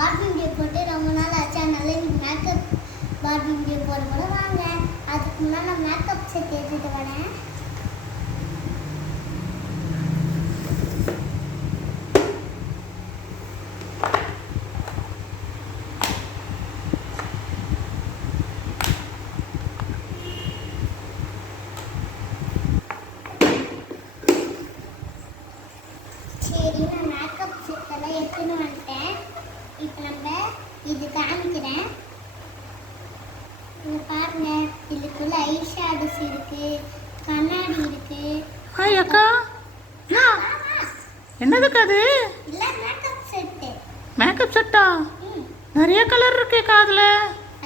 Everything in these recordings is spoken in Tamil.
பார்பி வீடியோ போட்டு ரொம்ப நாள் ஆச்சு. அதனால மேக்கப் பார்பி வீடியோ போட கூட வாங்க. அதுக்கு முன்னாடி நான் மேக்கப் செட் எடுத்துட்டு வரேன். சரி, நான் மேக்கப் செட்டெல்லாம் எடுத்துன்னு வந்துட்டேன். இப்போ நம்ம இது காமிக்கிறேன். இங்க பாருங்க, இதுக்குள்ள ஐ ஷேடோஸ் இருக்கு, கண்ணாடி இருக்கு. ஹாய் அக்கா. என்னதுக்கு அது? இல்ல மேக்கப் செட். மேக்கப் செட்டா? நிறைய கலர் இருக்கேக்கா அதுல.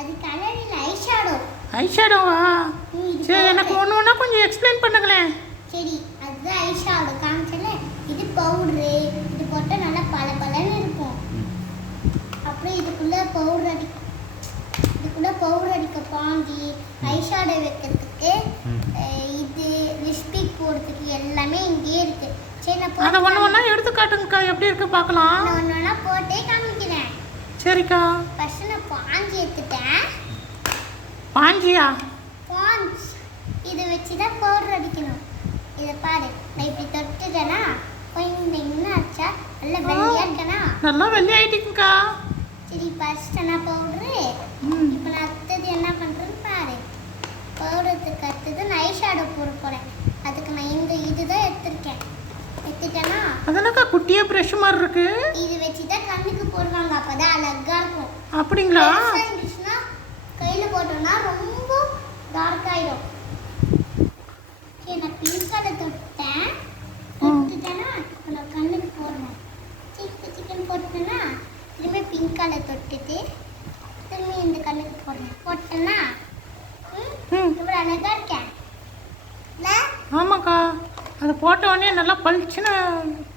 அது கலர் இல்ல, ஐ ஷேடோ. ஐ ஷேடோவா? சரி, எனக்கு ஒன்று ஒன்றா கொஞ்சம் எக்ஸ்பிளைன் பண்ணுங்களேன். சரி, அதுதான் ஐ ஷேடோ காமிச்சல. இது பவுடரு. இது போட்டா நல்லா பளபளன்னு இருக்கும். அப்புறம் இதுக்குள்ள பவுடர் அடிக்க பாஞ்சி, ஐ ஷேடோ வைக்கிறதுக்கு இது லிப்ஸ்டிக் போடுறதுக்கு எல்லாமே இங்கேயே இருக்கு. சரி, நான் அதை ஒன்று ஒன்றா எடுத்து காட்டுங்கக்கா, எப்படி இருக்கு பார்க்கலாம். நான் ஒன்று ஒன்றா போட்டே காமிக்கிறேன். சரிக்கா. ஃபர்ஸ்ட் நான் பாஞ்சி எடுத்துட்டேன். பாஞ்சியா? பாஞ்ச் இதை வச்சு தான் பவுடர் அடிக்கணும். இதை பாரு, நான் இப்படி தொட்டுட்டேனா கொஞ்சம் என்ன ஆச்சா, நல்லா வெள்ளையா இருக்கேனா? நல்லா வெள்ளை ஆயிட்டீங்கக்கா. சரி, ஃபர்ஸ்ட் நான் பவுடரு. இப்போ நான் அடுத்தது என்ன பண்ணுறேன்னு பாரு. பவுடருக்கு அடுத்தது நான் ஐ ஷேடோ போட போகிறேன். அதுக்கு நான் இதுதான் எடுத்துட்டேனா? அதனாக்கா குட்டியா ப்ரஷ் மாதிரி இருக்கு. இது வச்சு தான் கண்ணுக்கு போடுவாங்க, அப்பதான் அழகா இருக்கும். அப்படிங்களா? இருந்துச்சுன்னா கையில் போட்டோம்னா ரொம்ப டார்க் ஆயிடும். நான் பிங்க் கலர் தொட்டுட்டேன்னா இப்போ நான் கண்ணுக்கு போடணும். சிக்கன் போட்டேன்னா திரும்பி பிங்க் கலர் தொட்டுட்டு திரும்பி இந்த கண்ணுக்கு போடணும். போட்டேன்னா இவ்வளோ அழகா இருக்கேன். ஆமாக்கா, அது போட்ட உடனே நல்லா பளிச்சுன்னு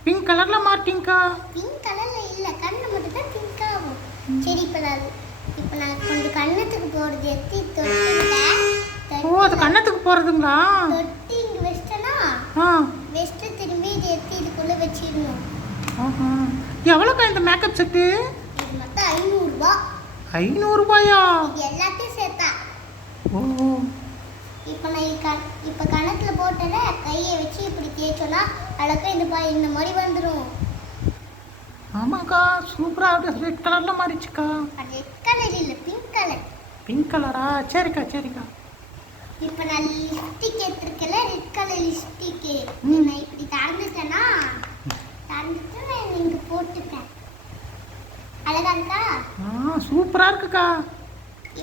பிங்க் கலர்ல மாட்டிங்கக்கா. பிங்க் கலர்ல இல்ல, கண்ணு மட்டும் தான் பிங்க் ஆகும். சரி, இப்போ நான் கொஞ்சம் கண்ணத்துக்கு போறது எடுத்து தொட்டுட்டேன். ஓ, அது கண்ணத்துக்கு போறதுங்களா? தொட்டி இங்க வெஸ்டனா வெஸ்ட் திரும்பி இதை எடுத்து இதுக்குள்ள வச்சிடணும். எவ்வளோக்கா இந்த மேக்கப் செட்டு? இது மொத்தம் 500 ரூபாய். 500 ரூபாயா? இது எல்லாத்தையும் சேர்த்தா. ஓ, இப்போ கணத்துல போட்டல கையை வச்சு இப்படி தேய்ச்சோன்னா அழகா இந்த மாதிரி வந்துடும். ஆமாக்கா, சூப்பரா ரெட் கலர்ல மாறிச்சுக்கா. ரெட் கலர் இல்ல, பிங்க் கலர். பிங்க் கலரா? சரிக்கா சரிக்கா. இப்போ நான் லிப்ஸ்டிக் எடுத்துருக்கல, ரெட் கலர் லிப்ஸ்டிக். நான் இப்படி திறந்துட்டு நான் இங்க போட்டுட்டேன். அழகா இருக்கா? சூப்பரா இருக்குக்கா.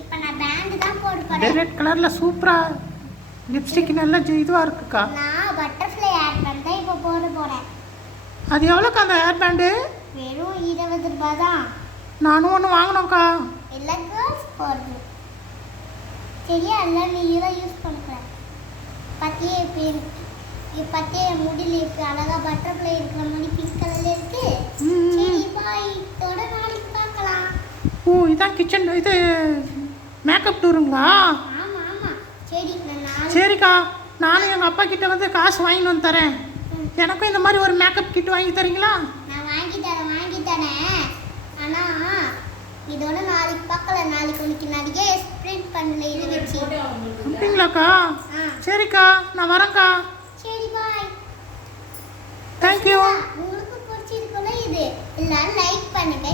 இப்போ நான் பேண்ட் தான் போட போறேன். ரெட் கலர்ல சூப்பரா லிப்ஸ்டிக் நல்லா இதுவா இருக்குக்கா. நான் பட்டர்ஃப்ளை ஹேர் பேண்ட் தான் இப்போ போட போறேன். அது எவ்வளோக்கா அந்த ஹேர் பேண்டு? வெறும் 20 ரூபாய் தான். நானும் ஒன்று வாங்கணும்க்கா. எல்லா கேர்ள்ஸ் போடுறது. சரியா, எல்லாம் நீ தான் யூஸ் பண்ணுற. பத்தியே பத்தியே முடியல இருக்கு. அழகா பட்டர்ஃப்ளை இருக்கிற முடி பிங்க் கலர்ல இருக்கு. சரி, பாய். இதோட நாளைக்கு பார்க்கலாம். ஓ, இதான் கிச்சன் இது மேக்கப் டூருங்களா? ஆமா ஆமா. சரி, சரிக்கா, நானும் எங்கள் அப்பா கிட்ட வந்து காசு வாங்கிட்டு வந்து தரேன். எனக்கும் இந்த மாதிரி ஒரு மேக்கப் கிட் வாங்கி தரீங்களா? நான் வாங்கி தரேன். ஆனா இதோட நாளைக்கு பார்க்கலாம். நாளைக்கு உனக்கு நிறைய எக்ஸ்பிளைன் பண்ணல இதை வச்சு. அப்படிங்களாக்கா? சரிக்கா, நான் வரேன்க்கா. சரி, பாய். தேங்க்யூ. உங்களுக்கு பிடிச்சிருக்குல்ல இது? எல்லாரும் லைக் பண்ணுங்க.